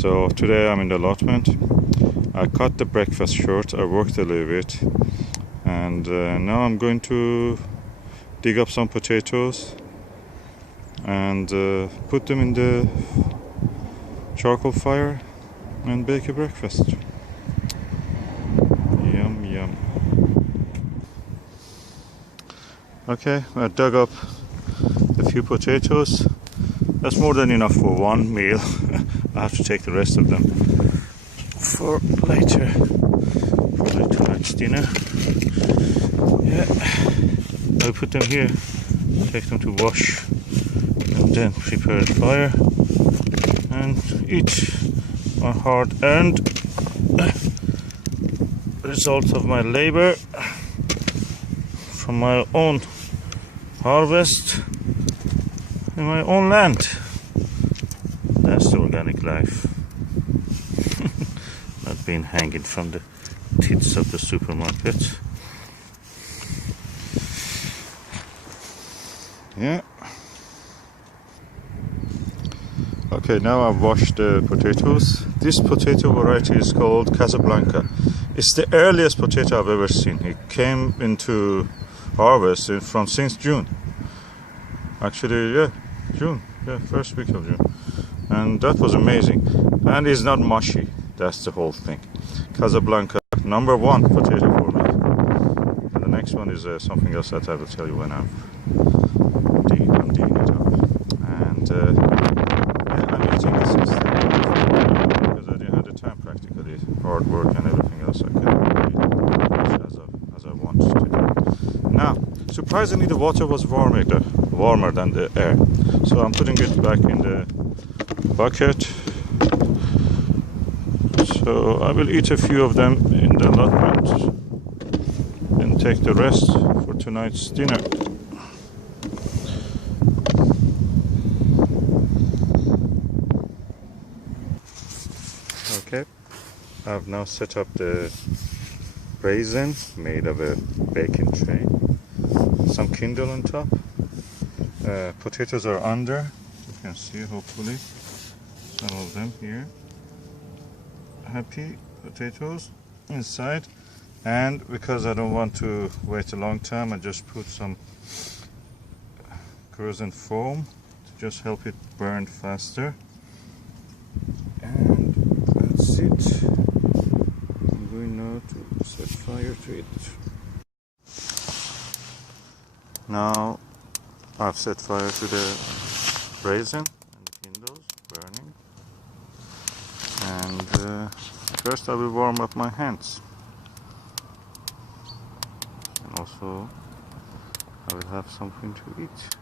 So today I'm in the allotment. I cut the breakfast short, I worked a little bit, and now I'm going to dig up some potatoes and put them in the charcoal fire and bake a breakfast. Yum yum. Okay, I dug up a few potatoes. That's more than enough for one meal. I have to take the rest of them for later, probably tonight's dinner. Yeah, I'll put them here, take them to wash, and then prepare a fire and eat my hard-earned result of my labor from my own harvest in my own land. That's the organic life. Not being hanging from the tits of the supermarket. Yeah. Okay, now I've washed the potatoes. This potato variety is called Casablanca. It's the earliest potato I've ever seen. It came into harvest from since June. Actually, yeah, June. Yeah, first week of June. And that was amazing. And it's not mushy. That's the whole thing. Casablanca, #1 potato for me. And the next one is something else that I will tell you when I'm digging it up. And yeah, I'm eating it since because I didn't have the time practically. Hard work and everything else I couldn't eat as I wanted to do. Now, surprisingly, the water was warmer than the air. So I'm putting it back in the bucket. So I will eat a few of them in the allotment and take the rest for tonight's dinner. Okay, I've now set up the brazier made of a baking tray, some kindle on top. Potatoes are under, you can see hopefully some of them here. Happy potatoes inside, and because I don't want to wait a long time, I just put some kerosene foam to just help it burn faster. And that's it. I'm going now to set fire to it. Now I've set fire to the brazier and the kindles burning, and first I will warm up my hands, and also I will have something to eat.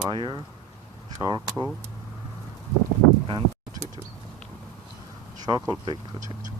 Fire, charcoal, and potato. Charcoal baked potato.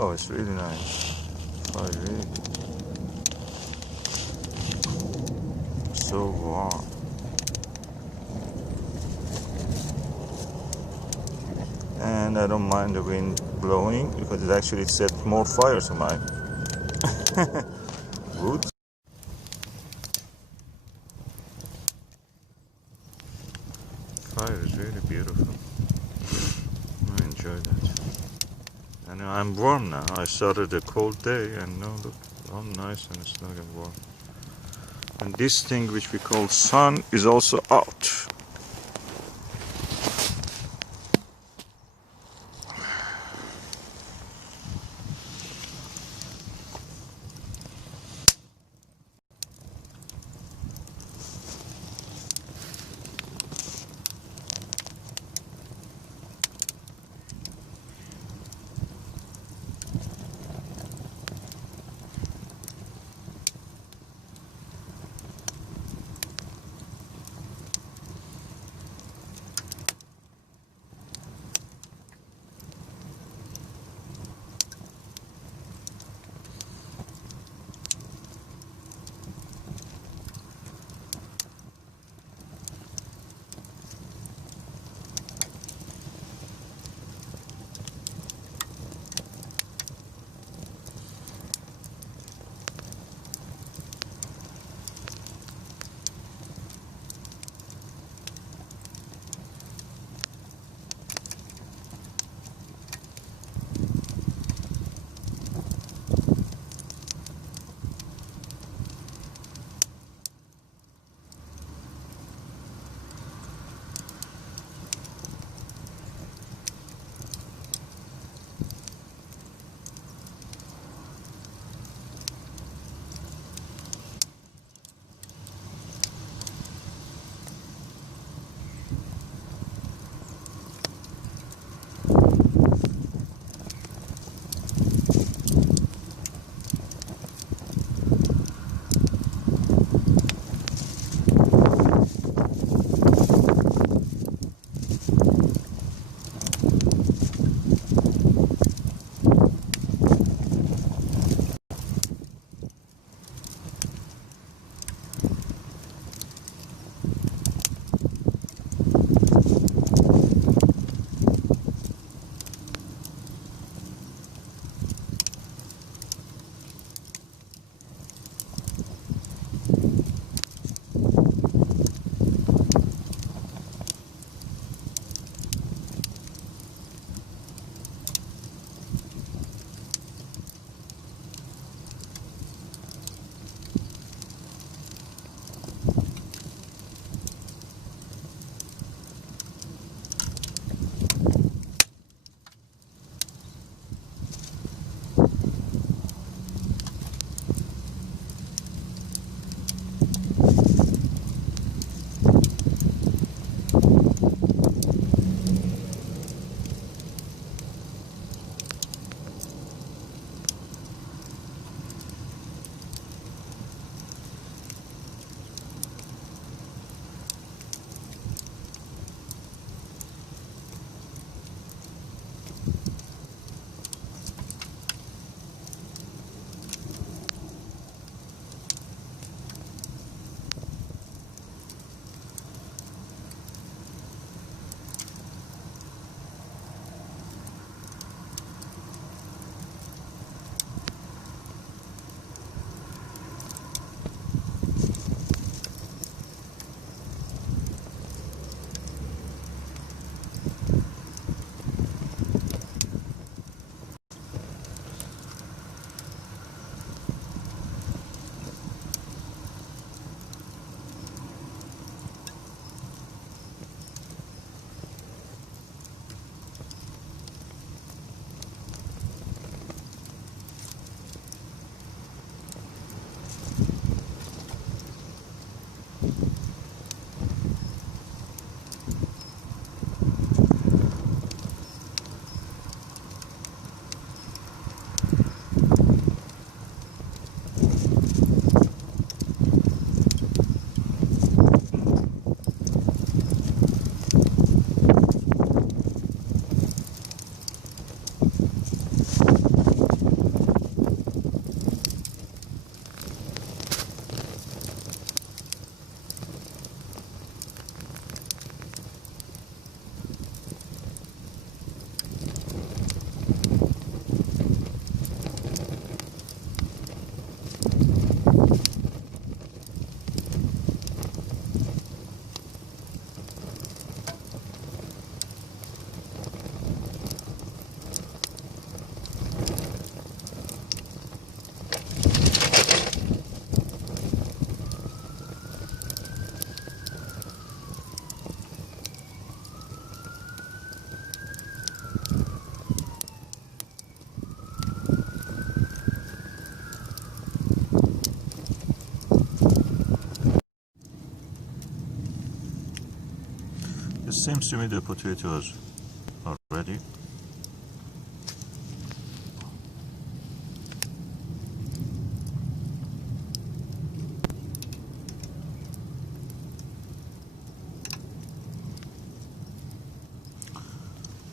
Oh, it's really nice. Fiery. So warm. And I don't mind the wind blowing because it actually set more fire to my wood. Fire is really beautiful. I enjoy that. And I'm warm now. I started a cold day and now look how nice and snug and warm. And this thing which we call sun is also out. Seems to me the potatoes are ready.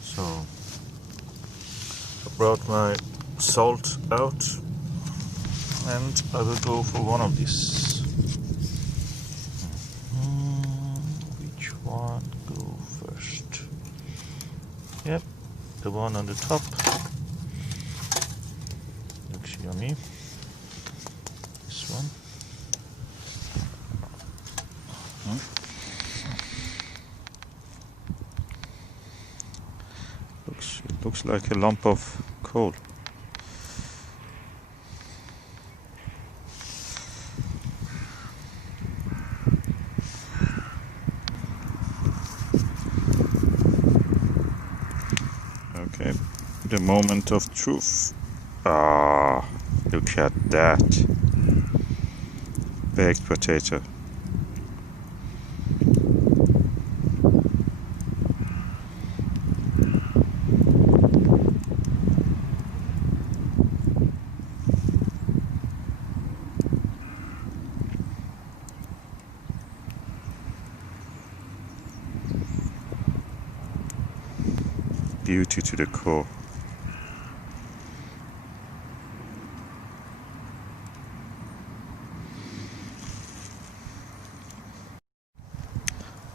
So I brought my salt out and I will go for one of these. Which one go first? Yep, the one on the top. Looks yummy. This one. It looks like a lump of coal. Okay, the moment of truth. Ah, look at that. Baked potato. Beauty to the core.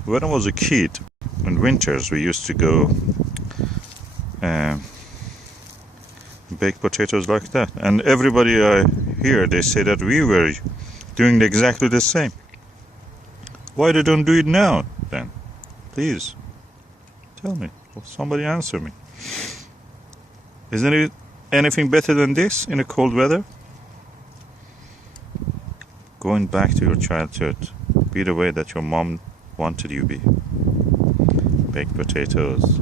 When I was a kid, in winters we used to go bake potatoes like that, and everybody I hear, they say that we were doing exactly the same. Why they don't do it now then? Please tell me. Somebody answer me. Isn't it anything better than this in a cold weather? Going back to your childhood, be the way that your mom wanted you to be. Baked potatoes.